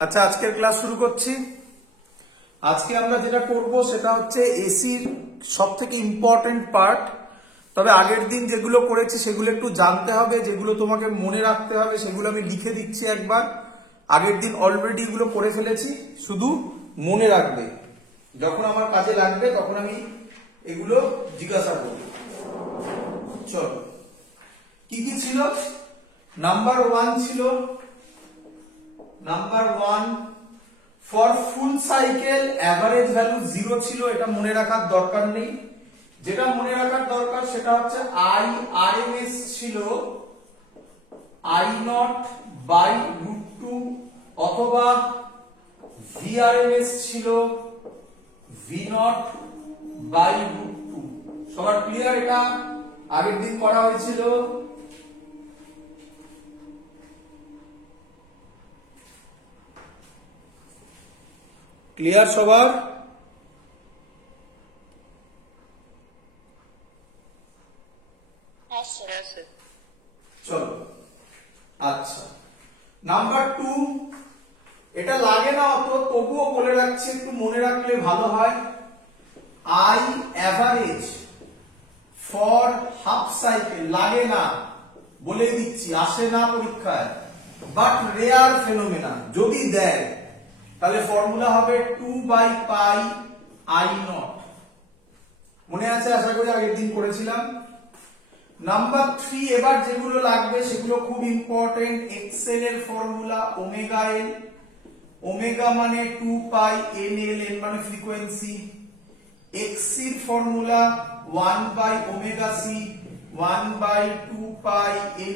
আচ্ছা, আজকের ক্লাস শুরু করছি। আজকে আমরা যেটা করব সেটা হচ্ছে এসির সবথেকে ইম্পর্টেন্ট পার্ট। তবে আগের দিন যেগুলো করেছি সেগুলো একটু জানতে হবে, যেগুলো তোমাকে মনে রাখতে হবে সেগুলো আমি লিখে দিচ্ছি একবার। আগের দিন অলরেডি এগুলো করে ফেলেছি, শুধু মনে রাখবে, যখন আমার কাজে লাগবে তখন আমি এগুলো জিজ্ঞাসা করব। চলো, কি কি ছিল? নাম্বার 1 ছিল, number 1 for full cycle average value 0 ছিল। এটা মনে রাখার দরকার নেই। যেটা মনে রাখার দরকার সেটা হচ্ছে আই আরএমএস ছিল I0 বাই √2 অথবা ভিআরএমএস ছিল V0 বাই √2। সবার ক্লিয়ার? এটা আগের দিন করা হয়েছিল। ক্লিয়ার সবার? চলো, আচ্ছা নাম্বার 2, এটা লাগে না অত, তবুও বলে রাখছি, একটু মনে রাখলে ভালো হয়। I average for half cycle লাগে না, বলে দিচ্ছি, আসে না পরীক্ষায়, বাট রেয়ার ফেনোমেনা। যদি দেয় তাহলে ফর্মুলা হবে 2/π I0। মনে আছে? আশা করি আগের দিন করেছিলাম। নাম্বার 3, এবার যেগুলো লাগবে সেগুলো খুব ইম্পর্টেন্ট। এক্সএল এর ফর্মুলা ওমেগা এল, ওমেগা মানে 2π, NL এন মানে ফ্রিকোয়েন্সি। এক্সি এর ফর্মুলা 1/ωc, 1/2π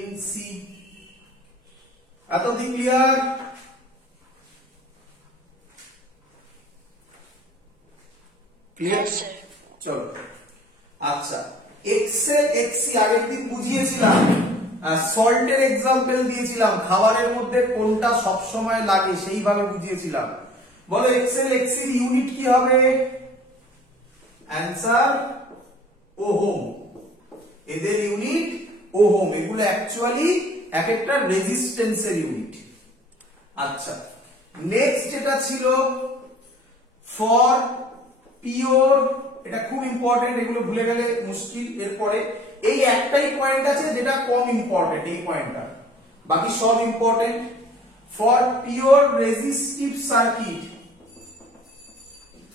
NC। এতদিন ক্লিয়ার? ক্লিয়ার? চলো, আচ্ছা এক্সেল এক্সি আগের দিন বুঝিয়েছিলাম, সল্টের এক্সাম্পল দিয়েছিলাম, খাবারের মধ্যে কোনটা সব সময় লাগে সেইভাবে বুঝিয়েছিলাম। বলো এক্সেল এক্সির ইউনিট কি হবে? Answer ohm. এদের ইউনিট ওহম। এগুলো অ্যাকচুয়ালি এক একটা রেজিস্ট্যান্সের ইউনিট। আচ্ছা, নেক্সট যেটা ছিল ফর পিওর, এটা খুব ইম্পর্টেন্ট, এগুলো ভুলে গেলে মুশকিল। এরপরে এই একটাই পয়েন্ট আছে যেটা কম ইম্পর্টেন্ট, এই পয়েন্টটা, বাকি সব important. For pure resistive circuit,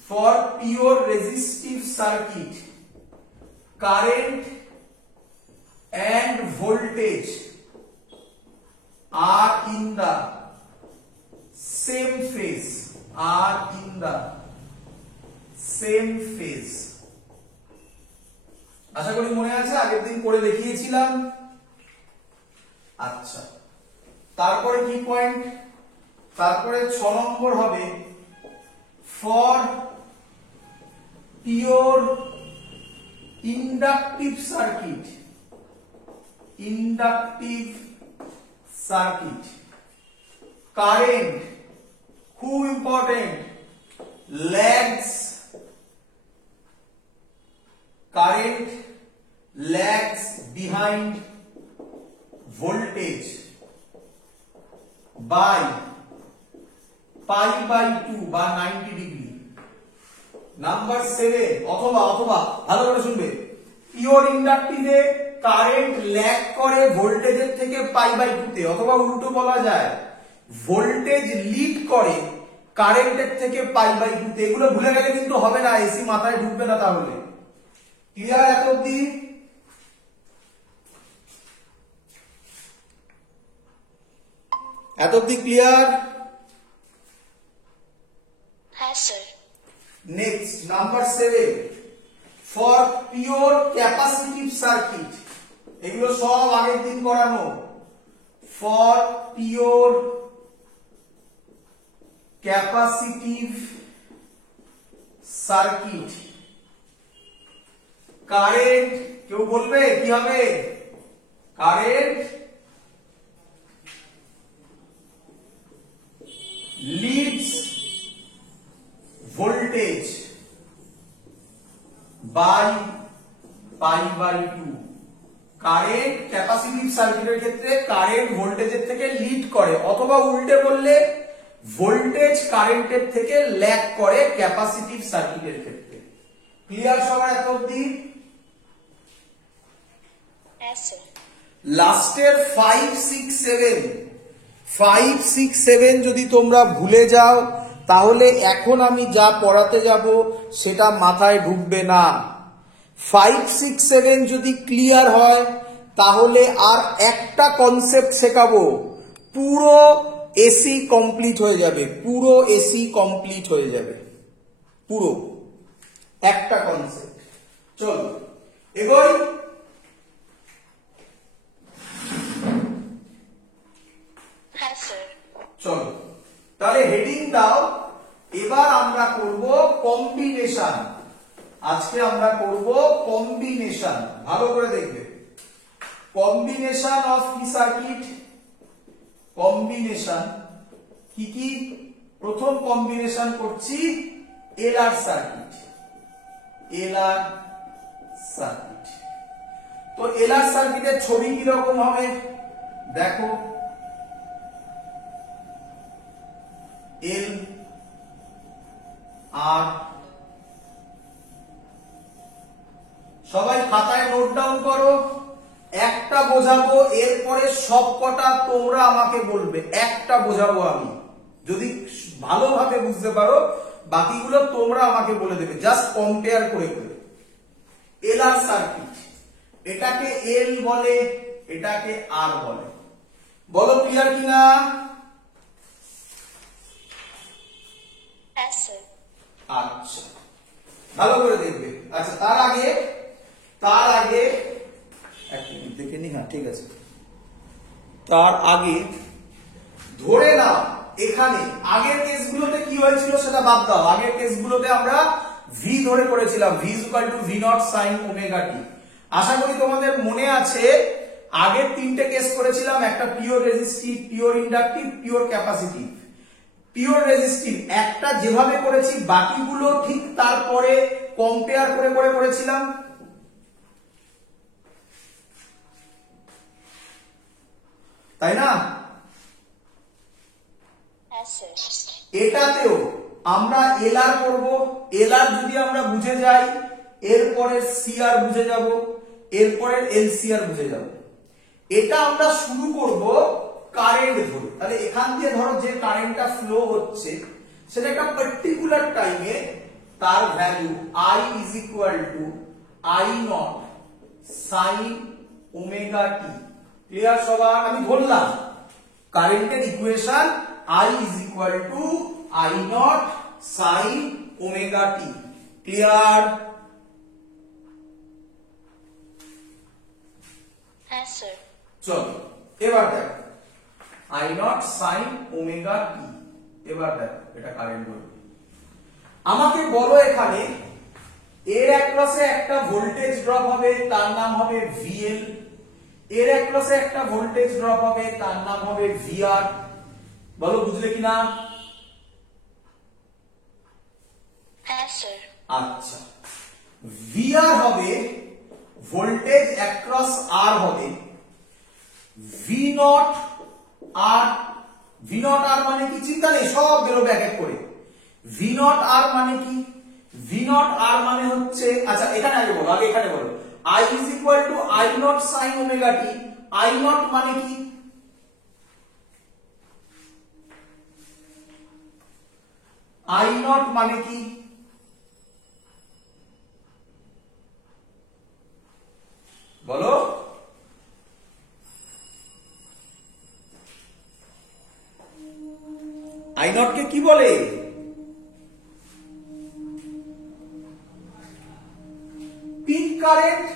for pure resistive circuit current and voltage are in the same phase, are in the same phase। আশা করি মনে আছে, আগের দিন করে দেখিয়েছিলাম। আচ্ছা, তারপরে কি পয়েন্ট? তারপরে 6 নম্বর হবে for pure inductive circuit, inductive circuit current, খুব important, lags, current lags behind voltage by π/2 বা 90 ডিগ্রি। নাম্বার 7, অথবা অথবা ভালো করে শুনবে, পিওর ইন্ডাকটিভে কারেন্ট ল্যাগ করে ভোল্টেজের থেকে π/2 তে, অথবা উল্টো বলা যায় ভোল্টেজ লিড করে কারেন্টের থেকে π/2 তে। এগুলো ভুলে গেলে কিন্তু হবে না, এসি মাথায় ঢুকবে না। তাহলে ক্লিয়ার এত অবধি? এত অবধি ক্লিয়ার? হ্যাঁ sir. Next number 7 for pure capacitive circuit, এগুলো সব আগের দিন করানো। For pure capacitive circuit current, কেউ বলবে কি হবে? Current leads voltage by π/2। Current capacitive সার্কিটের ক্ষেত্রে কারেন্ট ভোল্টেজের থেকে লিড করে, অথবা উল্টে বললে ভোল্টেজ কারেন্টের থেকে ল্যাগ করে ক্যাপাসিটিভ সার্কিটের ক্ষেত্রে। ক্লিয়ার সবার এত অবধি? লাস্টের 5, 6, 7 যদি তোমরা ভুলে যাও তাহলে এখন আমি যা পড়াতে যাব সেটা মাথায় ঢুকবে না। 5, 6, 7 যদি ক্লিয়ার হয় তাহলে আর একটা কনসেপ্ট শেখাবো, পুরো এসি কমপ্লিট হয়ে যাবে, পুরো এসি কমপ্লিট হয়ে যাবে, পুরো একটা কনসেপ্ট। চলো এগোই। চলো তাহলে হেডিং দাও। এবার আমরা করব কম্বিনেশন। আজকে আমরা করব কম্বিনেশন, ভালো করে দেখবে। কম্বিনেশন অফ কি সার্কিট? কম্বিনেশন কি কি? প্রথম কম্বিনেশন করছি এলআর সার্কিট। এলআর সার্কিট, তো এলআর সার্কিটের ছবি কি রকম হবে দেখো। এল আর, সবাই খাতায় নোট ডাউন করো। একটা বোঝাবো, এরপরে সব কটা তোমরা আমাকে বলবে। একটা বোঝাবো আমি, যদি ভালোভাবে বুঝতে পারো বাকিগুলো তোমরা আমাকে বলে দেবে, জাস্ট কম্পেয়ার করে করে। এলআর সার্কিট, এটাকে এল বলে, এটাকে আর বলে। বলো ক্লিয়ার কিনা? আচ্ছা ভালো করে দেখবে। আচ্ছা তার আগে এক মিনিট দেখে নি। হ্যাঁ ঠিক আছে। তার আগে ধরে নাও এখানে আগের কেসগুলোতে কি হয়েছিল সেটা বাদ দাও। আগের কেসগুলোতে আমরা ভি ধরে করেছিলাম, V V naught sine omega t. আশা করি তোমাদের মনে আছে। আগের তিনটে কেস করেছিলাম, একটা pure resistive, pure inductive, pure capacitive. Pure resistive একটা যেভাবে করেছি, বাকিগুলো ঠিক তারপরে কম্পেয়ার করে করে করেছিলাম। তাই না? এটাতেও আমরা এলআর করব। এলআর যদি আমরা বুঝে যাই, এরপরে সিআর বুঝে যাব, এরপরে এলসিআর বুঝে যাব। এটা আমরা শুরু করব কারেন্ট ধরে। তাহলে এখান দিয়ে ধরো যে কারেন্টটা ফ্লো হচ্ছে সেটা একটা পার্টিকুলার টাইমে তার value I is equal to I naught sin omega t. Clear সবার? আমি বললাম কারেন্টের equation I is equal to I naught sin omega t. Clear? হ্যাঁ স্যার। চলো এবার দেখো I naught sin omega t. এবার দেখো এটা কারেন্ট বলবে। আমাকে বলো এখানে এর অ্যাক্রসে একটা ভোল্টেজ ড্রপ হবে, তার নাম হবে VL। এর অ্যাক্রসে একটা ভোল্টেজ ড্রপ হবে, তার নাম হবে VR। বলো বুঝলে কিনা? হ্যাঁ স্যার। আচ্ছা, VR হবে ভোল্টেজ অ্যাক্রস R হবে V naught R. V naught R মানে কি? চিন্তা নেই, সব বেরোবে এক এক করে। V নট আর মানে কি? V নট আর মানে হচ্ছে, আচ্ছা এখানে আগে বলো, আগে এখানে বলো I is equal to I naught sin omega t. I naught মানে কি? I naught মানে কি? বলো। I naught কে কি বলে? Peak current.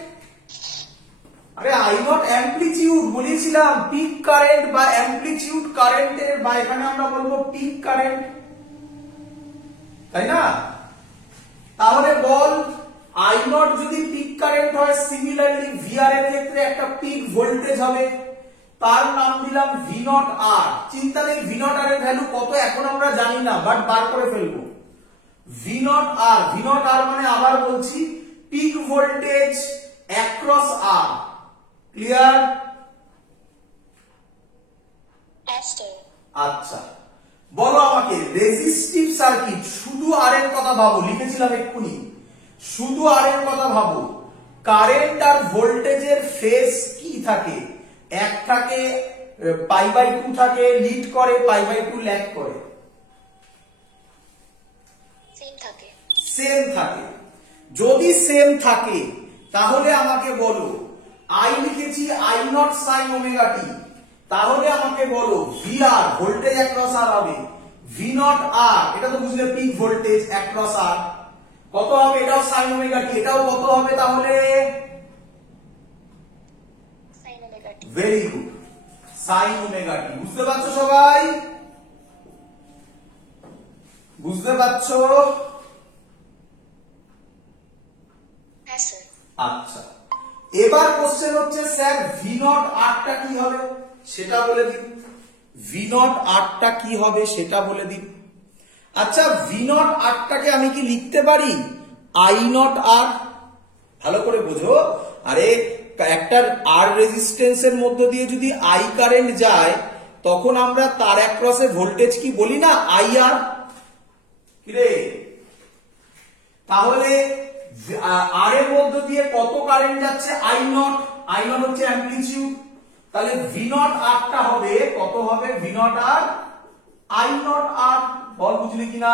আরে I naught অ্যামপ্লিটিউড বলেছিলাম, পিক কারেন্ট বা অ্যামপ্লিটিউড কারেন্টের, বা এখানে আমরা বলবো পিক কারেন্ট, তাই না? তাহলে বল I naught যদি পিক কারেন্ট হয়, সিমিলারলি VR এর ক্ষেত্রে একটা পিক ভোল্টেজ হবে, তার নাম দিলাম V naught R। চিন্তা নেই V naught R এর ভ্যালু কত এখন আমরা জানি না, বাট বার করে ফেলবো। V naught R, V naught R মানে আবার বলছি peak voltage across R। Clear? আচ্ছা, আচ্ছা বলো আমাকে রেজিস্টিভ সার্কিট, শুধু আর এর কথা ভাবো, লিখেছিলাম এক্ষুনি, শুধু আর এর কথা ভাবো। কারেন্ট আর ভোল্টেজের ফেজ কি থাকে? এক থাকে π/2 থাকে, লিড করে, π/2 ল্যাগ করে। সেম থাকে। সেম থাকে। যদি সেম থাকে তাহলে আমাকে বলো, আই লিখেছি আই নট সাইন ওমেগা টি, তাহলে আমাকে বলো ভি আর, ভোল্টেজ অ্যাক্রস আর হবে ভি নট আর, এটা তো বুঝলে পিক ভোল্টেজ অ্যাক্রস আর কত হবে? এটাও সাইন ওমেগা টি, এটাও কত হবে তাহলে? সাইন ওমেগা টি। ভেরি গুড, সাইন ওমেগা টি। বুঝতে পারছো সবাই? বুঝতে পারছো? হ্যাঁ স্যার। আচ্ছা, এবার কোশ্চেন হচ্ছে স্যার ভি নট আরটা কি হবে সেটা বলে দিন। ভি নট আরটা কি হবে সেটা বলে দিন। আচ্ছা, ভি নট আরটাকে আমি কি লিখতে পারি আই নট আর? ভালো করে বোঝো, আরে একটা আর রেজিস্ট্যান্সের মধ্য দিয়ে যদি আই কারেন্ট যায় তখন আমরা তার অ্যাক্রসে ভোল্টেজ কি বলি না, আই আর। কি রে, তাহলে আর এর মধ্য দিয়ে কত কারেন্ট যাচ্ছে? I naught. আই নট হচ্ছে অ্যামপ্লিটিউড, তাহলে ভি নট আরটা হবে কত হবে? V naught R I naught R. বল বুঝলি কিনা?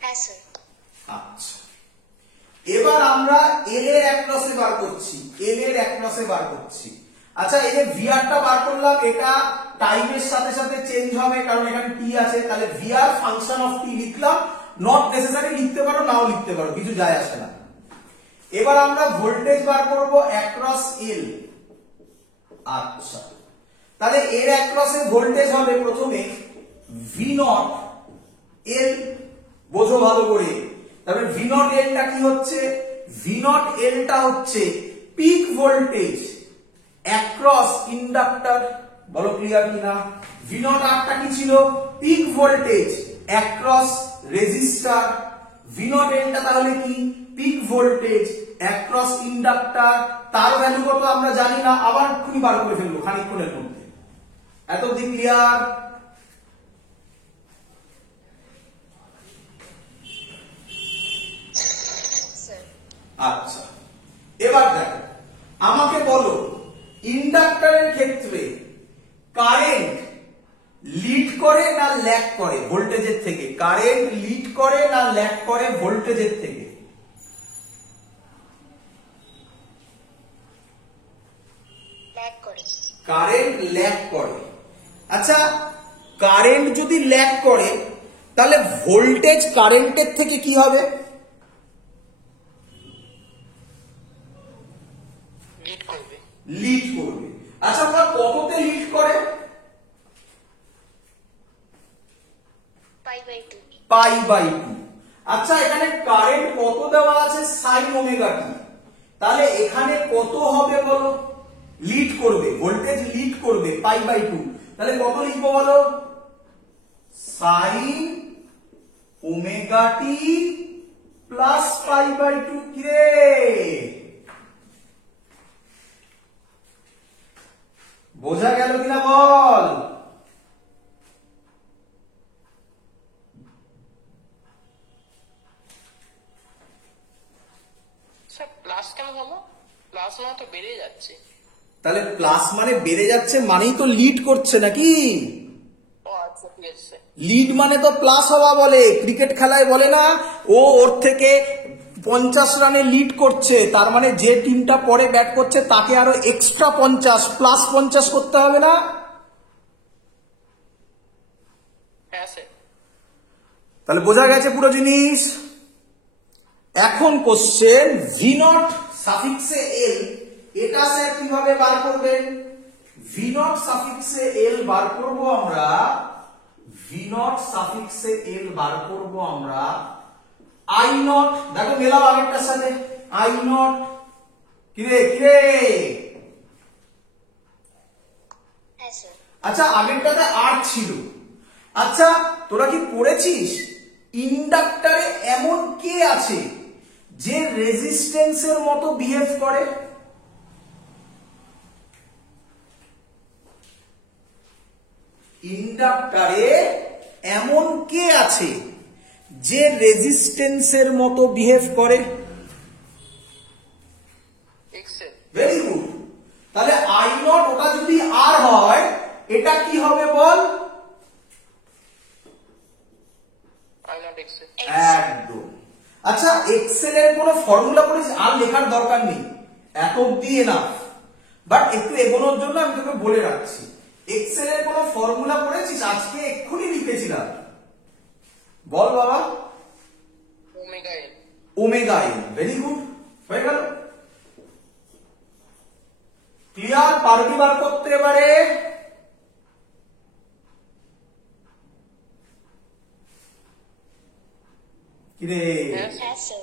হ্যাঁ স্যার। আচ্ছা, এবার আমরা এল এর অ্যাক্রসে বার করছি, এল এর অ্যাক্রসে বার করছি। আচ্ছা, এই যে ভিআরটা বার করলাম, এটা টাইমের সাথে সাথে চেঞ্জ হবে কারণ এখানে টি আছে, তাহলে ভিআর ফাংশন অফ টি লিখলাম। নট নেসেসারি লিখতে পারো, নাও লিখতে পারো, কিছু যায় আসে না। এবার আমরা ভোল্টেজ বার করব অ্যাক্রস এল। আচ্ছা, তাহলে এর অ্যাক্রসে ভোল্টেজ হবে প্রথমে ভি নট এল, বোঝো ভালো করে। তাহলে ভি নট এলটা কি হচ্ছে? ভি নট এলটা হচ্ছে পিক ভোল্টেজ অ্যাক্রস ইন্ডাক্টর। বলো ক্লিয়ার কিনা? ভি নট আরটা কি ছিল? Peak voltage across resistor. V naught এলটা তাহলে কি? Peak voltage across inductor. তার ভ্যালু কত আমরা জানি না, আবার এক্ষুনি বার করে ফেলবো খানিকক্ষণের মধ্যে। এত অবধি ক্লিয়ার? আচ্ছা, এবার দেখো আমাকে বলো ইন্ডাক্টরের ক্ষেত্রে কারেন্ট লিড করে না ল্যাগ করে ভোল্টেজের থেকে? কারেন্ট লিড করে না ল্যাগ করে ভোল্টেজের থেকে? ল্যাগ করে। কারেন্ট ল্যাগ করে। আচ্ছা, কারেন্ট যদি ল্যাগ করে তাহলে ভোল্টেজ কারেন্টের থেকে কি হবে? লিড করবে। লিড করবে। আচ্ছা, আমরা কততে লিড করে? π/2। π/2। আচ্ছা, এখানে কারেন্ট কত দেওয়া আছে? সাইন ওমেগা টি। তাহলে এখানে কত হবে বলো? লিড করবে, ভোল্টেজ লিড করবে π/2। তাহলে কত লিখবো বলো? সাইন ওমেগা টি প্লাস π/2। কি রে, বোঝা গেল কিনা বল? স্যার প্লাস কেন হলো? প্লাস মানে তো বেড়ে যাচ্ছে। তাহলে প্লাস মানে বেড়ে যাচ্ছে মানেই তো লিড করছে নাকি? ও আচ্ছা, ঠিক আছে। লিড মানে তো প্লাস হওয়া বলে, ক্রিকেট খেলায় বলে না ও ওর থেকে 50 রানে লিড করছে, তার মানে যে টিমটা পরে ব্যাট করছে তাকে আরো এক্সট্রা 50 প্লাস 50 করতে হবে না? হ্যাঁ স্যার। তাহলে বোঝা গেছে পুরো জিনিস। এখন কোশ্চেন ভি নট সাফিক্সে এল, এটা স্যার কিভাবে বার করবেন? ভি নট সাফিক্সে এল বার করব আমরা, ভি নট সাফিক্সে এল বার করব আমরা আই নট। দেখো মেলাও আগেরটার সাথে, আই নট। কিরে কিরে, হ্যাঁ স্যার। আচ্ছা আগেরটাতে আর ছিল। আচ্ছা তোরা কি পড়েছিস ইন্ডাক্টরে এমন কে আছে যে রেজিস্ট্যান্সের মতো বিহেভ করে? ইন্ডাক্টরে এমন কে আছে যে রেজিস্ট্যান্সের মতো বিহেভ করে? এক্সেল। Very good. তাহলে আই নট ওটা যদি আর হয় এটা কি হবে বল? I naught Excel. একদম। আচ্ছা এক্সেল এর কোনো ফর্মুলা পড়েছিস? আর লেখার দরকার নেই, এত অব্দি এনাফ। বাট একটু এগোনোর জন্য আমি তোকে বলে রাখছি, এক্সেল এর কোনো ফর্মুলা পড়েছিস? আজকে এক্ষুনি লিখেছিলাম, বল বাবা। ওমেগা এল। ওমেগা এল। ভেরি গুড, হয়ে গেল। ক্লিয়ার? পারবি বার করতে এবারে? কিরে? হ্যাঁ স্যার।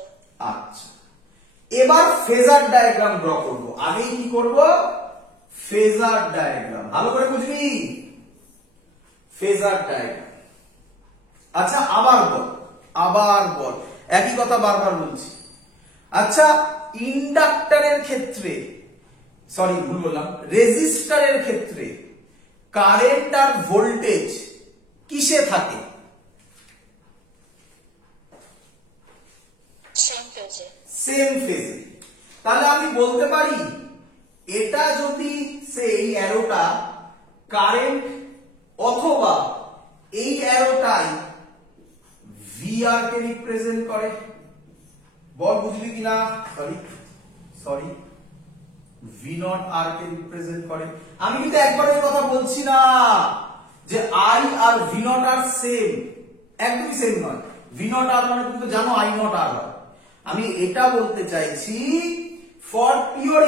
আচ্ছা, এবার ফেজার ডায়াগ্রাম ড্র করব। আগে কি করব? Phasor diagram. ভালো করে বুঝবি, ফেজার ডায়াগ্রাম। আচ্ছা আবার বল, একই কথা বারবার বলছি। আচ্ছা ইন্ডাক্টরের ক্ষেত্রে, সরি ভুল বললাম, রেজিস্টারের ক্ষেত্রে কারেন্ট আর ভোল্টেজ কিসে থাকে? সেম পেজে। সেম ফেজে। তাহলে আমি বলতে পারি এটা যদি সেই অ্যারোটা কারেন্ট অথবা এই অ্যারোটাই ভিআর কে রিপ্রেজেন্ট করে। বল বুঝলি কিনা? সরি ভি নট আর কে রিপ্রেজেন্ট করে। আমি কিন্তু একবারের কথা বলছি না যে I R V naught R same, একদমই সেম নয়। ভি নট আর মানে তুমি তো জানো আই নট আর হয়। আমি এটা বলতে চাইছি ফর পিওর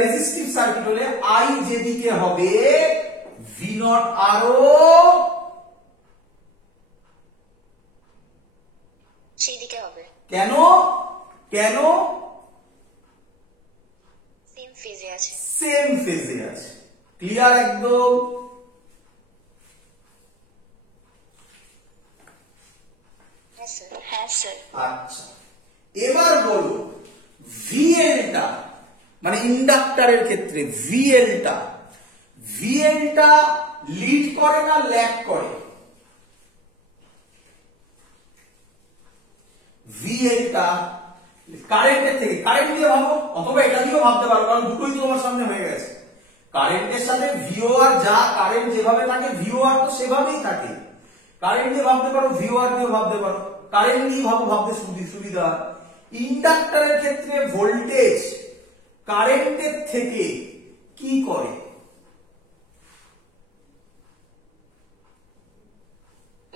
রেজিস্টিভ সার্কিট হলে আই যেদিকে হবে ভি নট আরও সেদিকে হবে। কেন? কেন? সেম ফেজে আছে। সেম ফেজে আছে। ক্লিয়ার একদম? হ্যাঁ স্যার। হ্যাঁ স্যার। আচ্ছা এবার বলো ভিএলটা, মানে ইন্ডাক্টরের ক্ষেত্রে ভিএলটা লিড করে না ল্যাগ করে? ভিএলটা কারেন্টের থেকে, কারেন্ট দিয়ে ভাবো অথবা এটা দিয়েও ভাবতে পারো, কারণ দুটোই তো তোমার সামনে হয়ে গেছে। কারেন্টের সাথে ভিওআর, যা কারেন্ট যেভাবে থাকে ভিওআর তো সেভাবেই থাকে। কারেন্ট দিয়ে ভাবতে পারো, ভিওআর দিয়ে ভাবতে পারো, কারেন্ট দিয়ে ভাবো, ভাবতে সুবিধা। ইন্ডাক্টরের ক্ষেত্রে ভোল্টেজ কারেন্টের থেকে কি করে?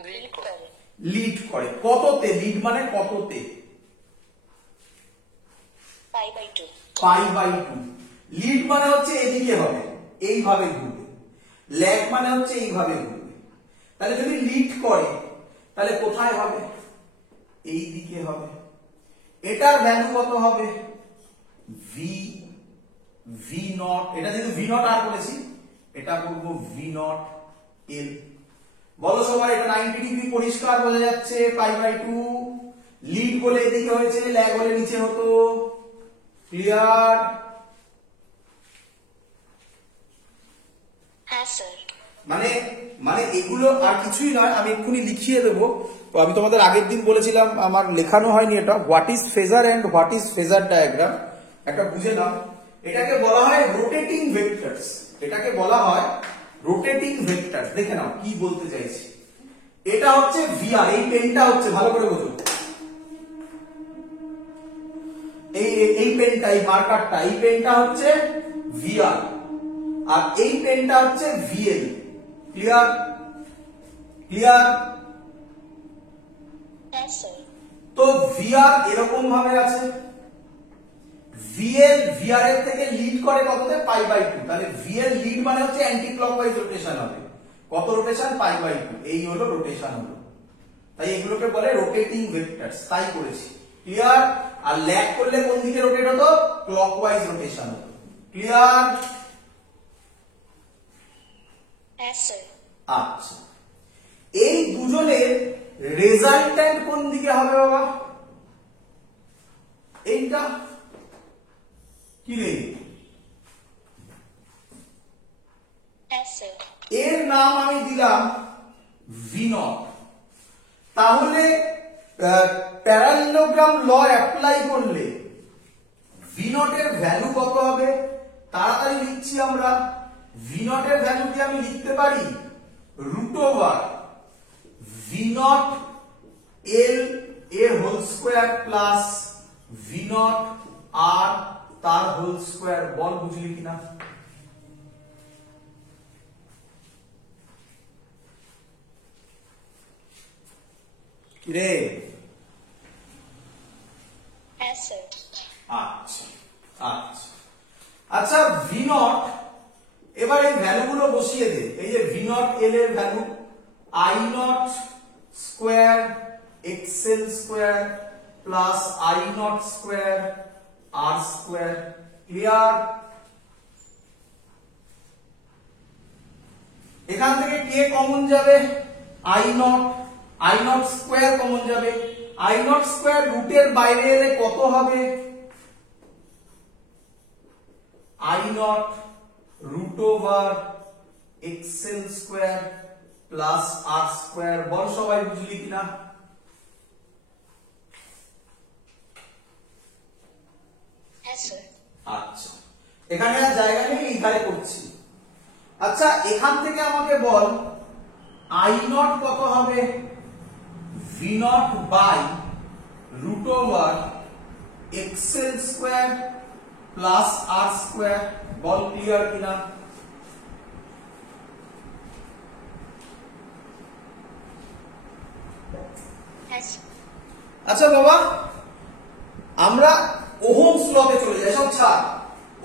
লিড করে। লিড করে। কততে? লিড মানে কততে? Pi by 2। Pi by 2। Lead মানে হচ্ছে এদিকে হবে, এইভাবে ঘুরবে। ল্যাগ মানে হচ্ছে এইভাবে ঘুরবে। তাহলে যদি লিড করে তাহলে কোথায় হবে? এই দিকে হবে। এটার ভ্যালু কত হবে? V not. এটা যেহেতু ভি নট আর বলেছি, এটা করব ভি নট এল। বলো সবাই, এটা 90 ডিগ্রি পরিষ্কার বোঝা যাচ্ছে। পাই বাই 2। লিড বলে এদিকে হয়েছে, ল্যাগ বলে নিচে হতো। ক্লিয়ার? হ্যাঁ স্যার। মানে এগুলো আর কিছুই নয়, আমি এক্ষুনি লিখিয়ে দেবো। তো আমি তোমাদের আগের দিন বলেছিলাম, আমার লেখানো হয়নি এটা, what is phasor and what is phasor diagram, একটা বুঝে নাও। এটাকে বলা হয় রোটেটিং ভেক্টরস। এটাকে বলা হয় রোটেটিং ভেক্টরস। দেখে নাও কি বলতে চাইছি। এটা হচ্ছে ভিআর, এই পেনটা হচ্ছে, ভালো করে বোঝো, এই পেনটা, এই মার্কারটা, এই পেনটা হচ্ছে ভিআর আর এই পেনটা হচ্ছে ভিএল। ক্লিয়ার? ক্লিয়ার? হ্যাঁ স্যার। তো ভিআর এরকম ভাবে আছে, ভিএল ভিআর এর থেকে লিড করে কততে? Pi by 2। তাহলে ভিএল লিড মানে হচ্ছে অ্যান্টি ক্লকওয়াইজ রোটেশন হবে। কত রোটেশন? Pi by 2। এই হলো রোটেশন হলো। তাই এগুলোকে বলে রোটেটিং ভেক্টরস, তাই করেছি। ক্লিয়ার? আর ল্যাগ করলে কোন দিকে রোটেট হতো? ক্লকওয়াইজ রোটেশন হতো। ক্লিয়ার? হ্যাঁ স্যার। আচ্ছা এই দুজনের রেজাল্ট্যান্ট কোন দিকে হবে বাবা? এইটা কি রে? হ্যাঁ স্যার। এর নাম আমি দিলাম ভি নট। তাহলে প্যারালেলোগ্রাম ল অ্যাপ্লাই করলে ভি নট এর ভ্যালু কত হবে? তাড়াতাড়ি লিখছি আমরা। ভি নট এর ভ্যালু কি আমি লিখতে পারি? Root over V naught L এ whole square plus V naught R তার হোল স্কোয়ার। বল বুঝলি কিনা? রে হ্যাঁ স্যার। আচ্ছা আচ্ছা আচ্ছা, ভি নট এবার এই ভ্যালুগুলো বসিয়ে দে। এই যে ভি নট এল এর value I naught square XL square plus I naught square R square. Clear? এখান থেকে কে কমন যাবে? আই নট স্কোয়ার কমন যাবে। আই নট স্কোয়ার রুটের বাইরে এলে কত হবে? I naught root over XL square plus R square. বল সবাই বুঝলি কিনা? হ্যাঁ স্যার। আচ্ছা, এখানে আর জায়গা নেই, এই ধারে করছি। আচ্ছা, এখান থেকে আমাকে বল আই নট কত হবে? V naught by root over XL square plus R square. বল ক্লিয়ার কিনা? হ্যাঁ স্যার। আচ্ছা বাবা, আমরা ওহমস লতে চলে যাই। সব ছাড়,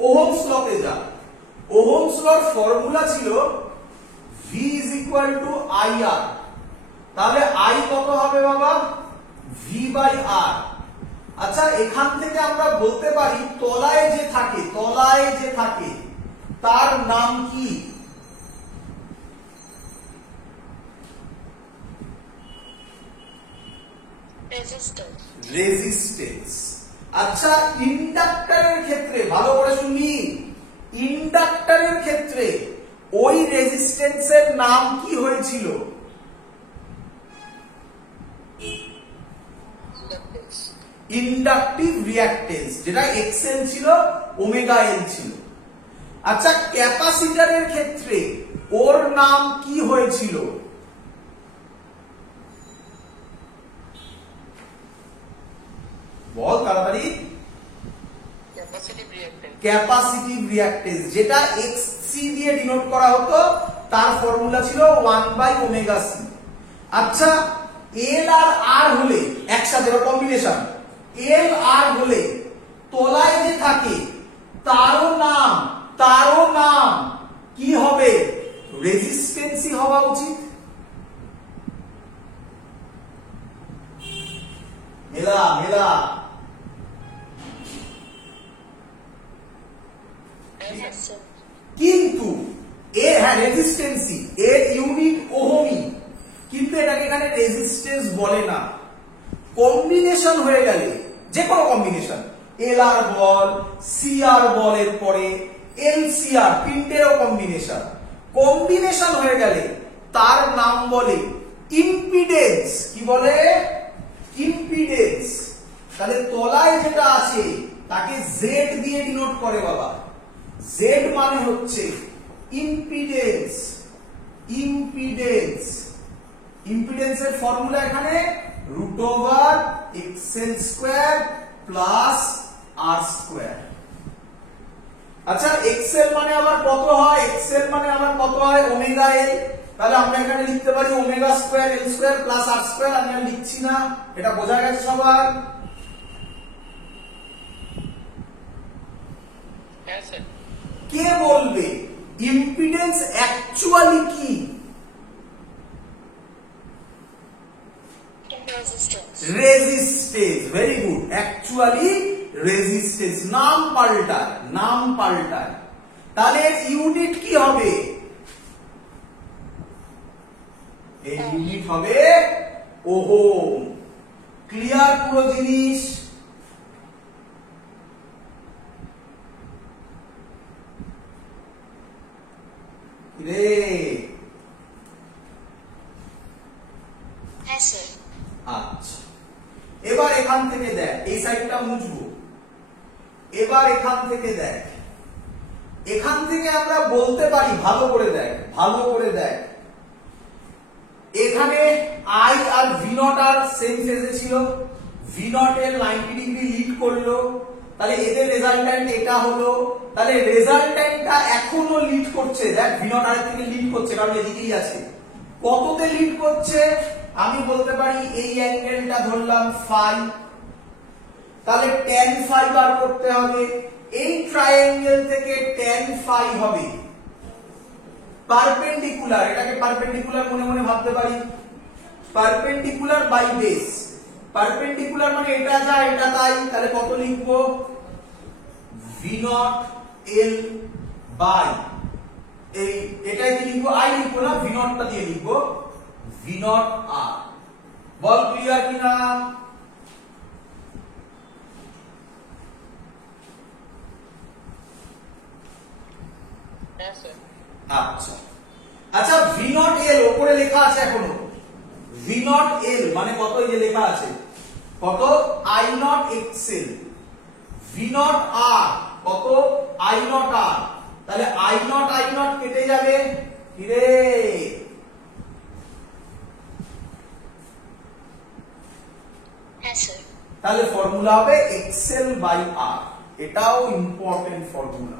ওহমস লতে যা। ওহমস লর ফর্মুলা ছিল V is equal to IR। তাহলে I কত হবে বাবা? V by R। আচ্ছা, এখান থেকে আমরা বলতে পারি তলায় যে থাকে তার নাম কি? রেজিস্ট্যান্স। আচ্ছা, ইন্ডাক্টরের ক্ষেত্রে ভালো করে শুনবি, ইন্ডাক্টরের ক্ষেত্রে ওই রেজিস্ট্যান্সের নাম কি হয়েছিল? ইন্ডাকটিভ রিঅ্যাক্টেন্স, যেটা এক্সএল ছিল, ওমেগা এল ছিল। আচ্ছা, ক্যাপাসিটরের ক্ষেত্রে ওর নাম কি হয়েছিল? বল তাড়াতাড়ি। ক্যাপাসিটিভ রিঅ্যাক্টেন্স, যেটা এক্সসি দিয়ে ডিনোট করা হতো, তার ফর্মুলা ছিল 1/ωc। আচ্ছা, এল আর আর হলে একসাথে বা কম্বিনেশন, এল আর হলে তলায় যে থাকে তারও নাম কি হবে? রেজিস্ট্যান্সই হওয়া উচিত। মেলা মেলা। কিন্তু রেজিস্ট্যান্সই এর ইউনিট ওহমি, কিন্তু এটাকে এখানে রেজিস্ট্যান্স বলে না। কম্বিনেশন হয়ে গেলে, যে কোনো কম্বিনেশন, এল আর বল, সি আর বলের পরে এল সি আর, তিনটেরও কম্বিনেশন হয়ে গেলে তার নাম বলে ইম্পিডেন্স। কি বলে? ইম্পিডেন্স। তাহলে তলায় যেটা আছে তাকে জেড দিয়ে ডিনোট করে বাবা। জেড মানে হচ্ছে ইম্পিডেন্স। ইম্পিডেন্সের ফর্মুলা এখানে root over XL square plus R square. আচ্ছা, এক্সএল মানে আবার কত হয়? Omega L. তাহলে আমরা এখানে লিখতে পারি omega square L square plus R square. আমি আর লিখছি না, এটা বোঝা গেছে সবার? কে বলবে ইম্পিডেন্স অ্যাকচুয়ালি কি? Resistance. Very good, actually resistance. নাম পাল্টায়। তাহলে ইউনিট কি হবে? এই ইউনিট হবে ওহম। ক্লিয়ার পুরো জিনিস? রে এখান থেকে দেখ, এই সাইডটা মুছবো, এবার এখান থেকে দেখ, এখান থেকে আমরা বলতে পারি, ভালো করে দেখ, ভালো করে দেখ, এখানে I R V naught R same ফেজে ছিল, ভি নট এর 90 ডিগ্রি লিড করলো, তাহলে এদের রেজাল্ট্যান্ট এটা হলো, তাহলে রেজাল্ট্যান্টটা এখনো লিড করছে, দেখ ভি নট আর থেকে লিড করছে কারণ এদিকেই আছে। কততে লিড করছে? আমি বলতে পারি এই অ্যাঙ্গেলটা ধরলাম ফাই, তাহলে tan ফাই বার করতে হবে, এই ট্রায়াঙ্গেল থেকে tan ফাই হবে পারপেন্ডিকুলার, এটাকে পারপেন্ডিকুলার মনে মনে ভাবতে পারি, পারপেন্ডিকুলার বাই বেস, পারপেন্ডিকুলার মানে এটা যা এটা তাই, তাহলে কত লিখবো? ভি নট এল বাই, এই এটাই কি লিখবো? আই লিখবো না, ভি নটটা দিয়ে লিখবো ভি নট আর। বল ক্লিয়ার কিনা? হ্যাঁ স্যার। আচ্ছা আচ্ছা, ভি নট এল উপরে লেখা আছে এখনো, ভি নট এল মানে কত? এই যে লেখা আছে কত? I naught XL. V naught R কত? আই নট আর, তাহলে আই নট কেটে যাবে, কিরে হ্যাঁ স্যার। তাহলে ফর্মুলা হবে এক্সেল বাই আর, এটাও ইম্পর্টেন্ট ফর্মুলা।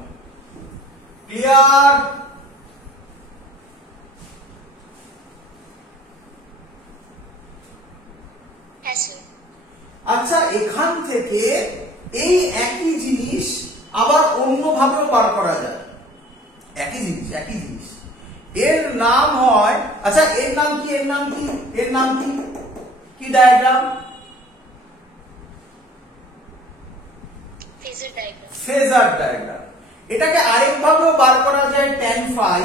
ক্লিয়ার? হ্যাঁ স্যার। আচ্ছা, এখান থেকে এই একই জিনিস আবার অন্যভাবেও বার করা যায়, একই জিনিস একই জিনিস, এর নাম হয়, আচ্ছা এর নাম কি? এর নাম কি? এর নাম কি? কি diagram? Phasor diagram. Phasor diagram. এটাকে আরেকভাবেও বার করা যায় tan ফাই,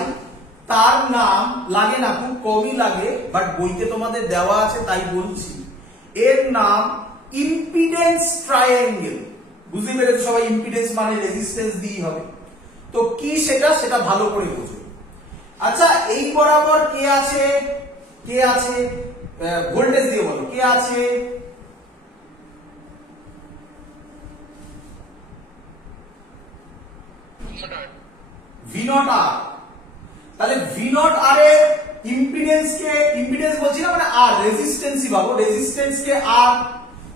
তার নাম লাগে না, খুব কমই লাগে, বাট বইতে তোমাদের দেওয়া আছে তাই বলছি, এর নাম ইম্পিডেন্স ট্রায়াঙ্গেল। বুঝতে পেরেছো সবাই? ইম্পিডেন্স মানে রেজিস্ট্যান্স দিয়ে হবে, তো কি সেটা সেটা ভালো করে বুঝো। আচ্ছা, এই বরাবর কে আছে? কে আছে? ভোল্টেজ দিয়ে বলো, কে আছে? ভি নট আর, তাহলে ভি নট আর এর ইম্পিডেন্স কে, ইম্পিডেন্স বলছি না মানে আর, রেজিস্ট্যান্সই ভাবো, রেজিস্ট্যান্স কে আর,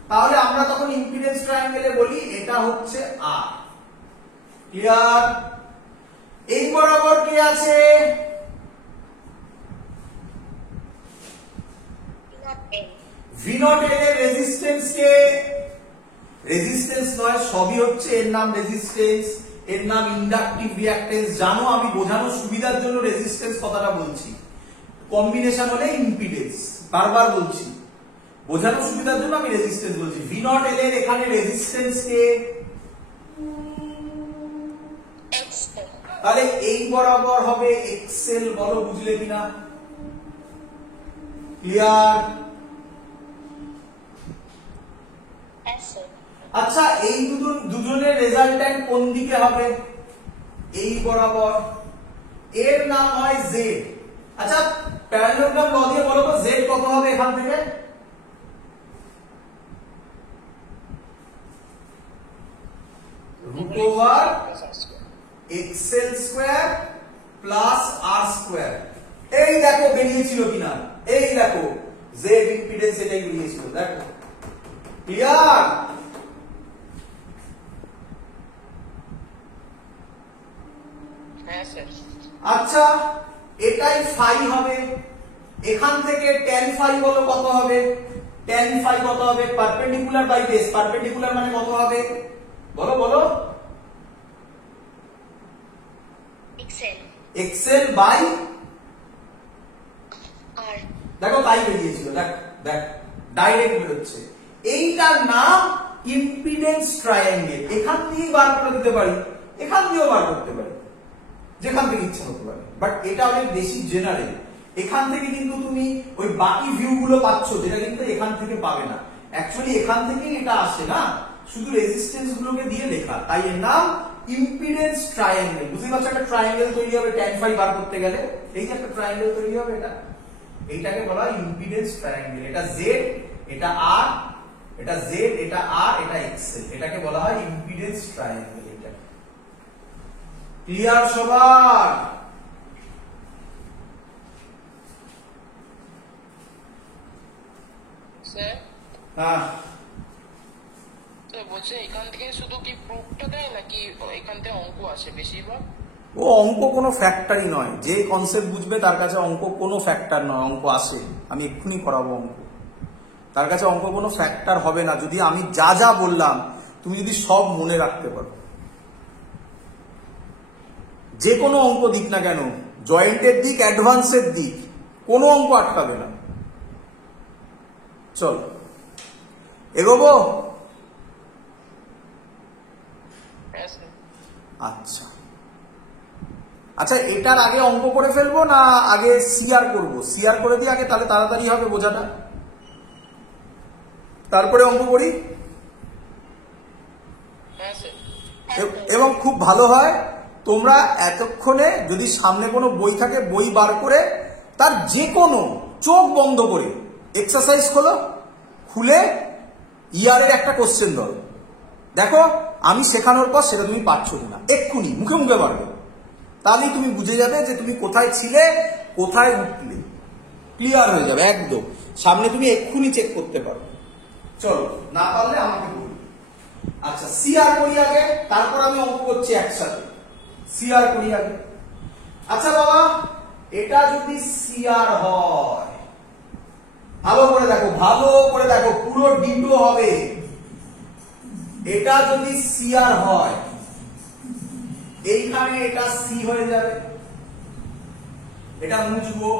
তাহলে আমরা তখন ইম্পিডেন্স ট্রায়াঙ্গেলে বলি এটা হচ্ছে আর। ক্লিয়ার? এই বরাবর কে আছে? Not L. ভি নট এর রেজিস্ট্যান্স কে, রেজিস্ট্যান্স নয় সবই হচ্ছে, এর নাম রেজিস্ট্যান্স, এর নাম ইন্ডাকটিভ রিঅ্যাকট্যান্স। জানো আমি বোঝানোর সুবিধার জন্য রেজিস্ট্যান্স কথাটা বলছি, কম্বিনেশন হলে ইম্পিডেন্স, বারবার বলছি, বোঝানোর সুবিধার জন্য আমি রেজিস্ট্যান্স বলছি। ভি নট এল এর এখানে রেজিস্ট্যান্স কে, এক্সেল। তাহলে এই বরাবর হবে এক্সেল। বলো বুঝলে কিনা? ক্লিয়ার? হ্যাঁ স্যার। আচ্ছা, এই দুজনের রেজাল্ট্যান্ট কোন দিকে হবে? এই বরাবর, এর নাম হয় জেড। আচ্ছা, প্যারালেলোগ্রাম ল দিয়ে বলো তো জেড কত হবে এখান থেকে? Root over XL square plus R square. এই দেখো বেরিয়েছিল কিনা, এই দেখো জেড ইম্পিডেন্স এটাই বেরিয়েছিল, দেখো। ক্লিয়ার? হ্যাঁ স্যার। আচ্ছা, এটাই ফাই হবে, এখান থেকে tan ফাই বলো কত হবে? tan ফাই কত হবে? পারপেন্ডিকুলার বাই বেস, পারপেন্ডিকুলার মানে কত হবে? বলো বলো। এক্সেল। এক্সেল বাই, আর। দেখো তাই বেরিয়েছিল, দেখ দেখ ডাইরেক্ট বেরোচ্ছে। এইটার নাম ইম্পিডেন্স ট্রায়াঙ্গেল। এখান দিয়েই বার করে দিতে পারি, এখান দিয়েও বার করতে পারি, যেখান থেকে ইচ্ছা হতে পারে, বাট এটা অনেক বেশি জেনারেল। এখান থেকে কিন্তু তুমি ওই বাকি ভিউ গুলো পাচ্ছ, যেটা কিন্তু এখান থেকে পাবে না। অ্যাকচুয়ালি এখান থেকেই এটা আসে না, শুধু রেজিস্ট্যান্স গুলোকে দিয়ে লেখা, তাই এর নাম ইম্পিডেন্স ট্রায়াঙ্গেল। বুঝতে পারছো? একটা ট্রায়াঙ্গেল তৈরি হবে tan ফাই বার করতে গেলে, এই যে একটা ট্রায়াঙ্গেল তৈরি হবে, এটা এইটাকে বলা হয় ইম্পিডেন্স ট্রায়াঙ্গেল। এটা জেড, এটা আর, এটা জেড, এটা আর, এটা এক্সেল। এটাকে বলা হয় ইম্পিডেন্স ট্রায়াঙ্গেল। এটা ক্লিয়ার সবার? স্যার হ্যাঁ, স্যার বলছে এখান থেকে শুধু কি প্রুফটা দেয় নাকি এখান থেকে অঙ্ক আসে বেশিরভাগ? ও অঙ্ক কোনো ফ্যাক্টরই নয়। যে কনসেপ্ট বুঝবে তার কাছে অঙ্ক কোনো ফ্যাক্টর নয়। অঙ্ক আসে, আমি এক্ষুনি করাবো অঙ্ক। তার কাছে অঙ্ক কোনো ফ্যাক্টর হবে না যদি আমি যা যা বললাম তুমি যদি সব মনে রাখতে পারো। যে কোনো অঙ্ক দিক না কেন, জয়েন্টের দিক, অ্যাডভান্সের দিক, কোনো অঙ্ক আটকাবে না। চল এগোবো। হ্যাঁ স্যার। আচ্ছা আচ্ছা, এটার আগে অঙ্ক করে ফেলবো না আগে সিআর করবো? সিআর করে দিই আগে, তাহলে তাড়াতাড়ি হবে বোঝাটা, তারপরে অঙ্ক করি। হ্যাঁ স্যার। এবং খুব ভালো হয় তোমরা এতক্ষণে যদি সামনে কোনো বই থাকে বই বার করে তার যে কোনো চোখ বন্ধ করে এক্সারসাইজ খোলো, খুলে ইয়ারের একটা কোশ্চেন দাও। দেখো আমি শেখানোর পর সেটা তুমি পারছো কিনা, এক্ষুনি মুখে মুখে পারবে। তাহলেই তুমি বুঝে যাবে যে তুমি কোথায় ছিলে, কোথায় উঠলে। ক্লিয়ার হয়ে যাবে একদম। সামনে তুমি এক্ষুনি চেক করতে পারো। চলো, না পারলে আমাকে বলো। আচ্ছা, সিআর করি আগে, তারপর আমি অঙ্ক করছি একসাথে। সিআর করি আগে। আচ্ছা বাবা, এটা যদি সিআর হয়, ভালো করে দেখো, ভালো করে দেখো, পুরো ডিটো হবে। এটা যদি সিআর হয়, এইখানে এটা সি হয়ে যাবে, এটা মুছবো,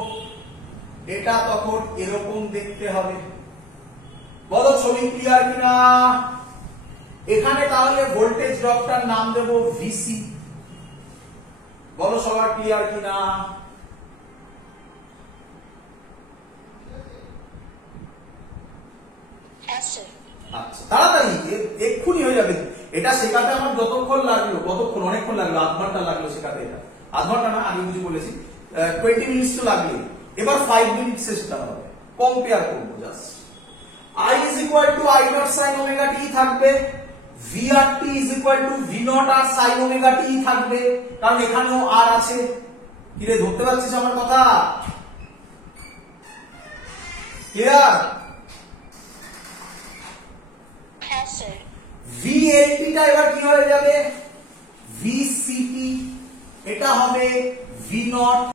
এটা তখন এরকম দেখতে হবে। বলো ছবি ক্লিয়ার কিনা? এখানে তাহলে ভোল্টেজ ড্রপটার নাম দেব ভিসি। বলো সবার ক্লিয়ার কিনা? Yes, sir. আচ্ছা, তাড়াতাড়ি এক্ষুনি হয়ে যাবে। এটা শেখাতে আমার যতক্ষণ লাগলো, কতক্ষণ, অনেকক্ষণ লাগলো, আধ ঘন্টা লাগলো শেখাতে। এটা আধ ঘন্টা না, আমি বুঝে বলেছি 20 মিনিটস তো লাগবে। এবার 5 মিনিট সিস্টেম হবে, কম্পেয়ার করবো just. I is equal to I dot sin omega t থাকবে, VRT is equal to V naught r sin omega t থাকবে, কারণ এখানেও r আছে। কি রে, ধরতে পারছিস আমার কথা? ক্লিয়ার? Yes, sir. VLT টা এবার কি হয়ে যাবে? VCT, এটা হবে V naught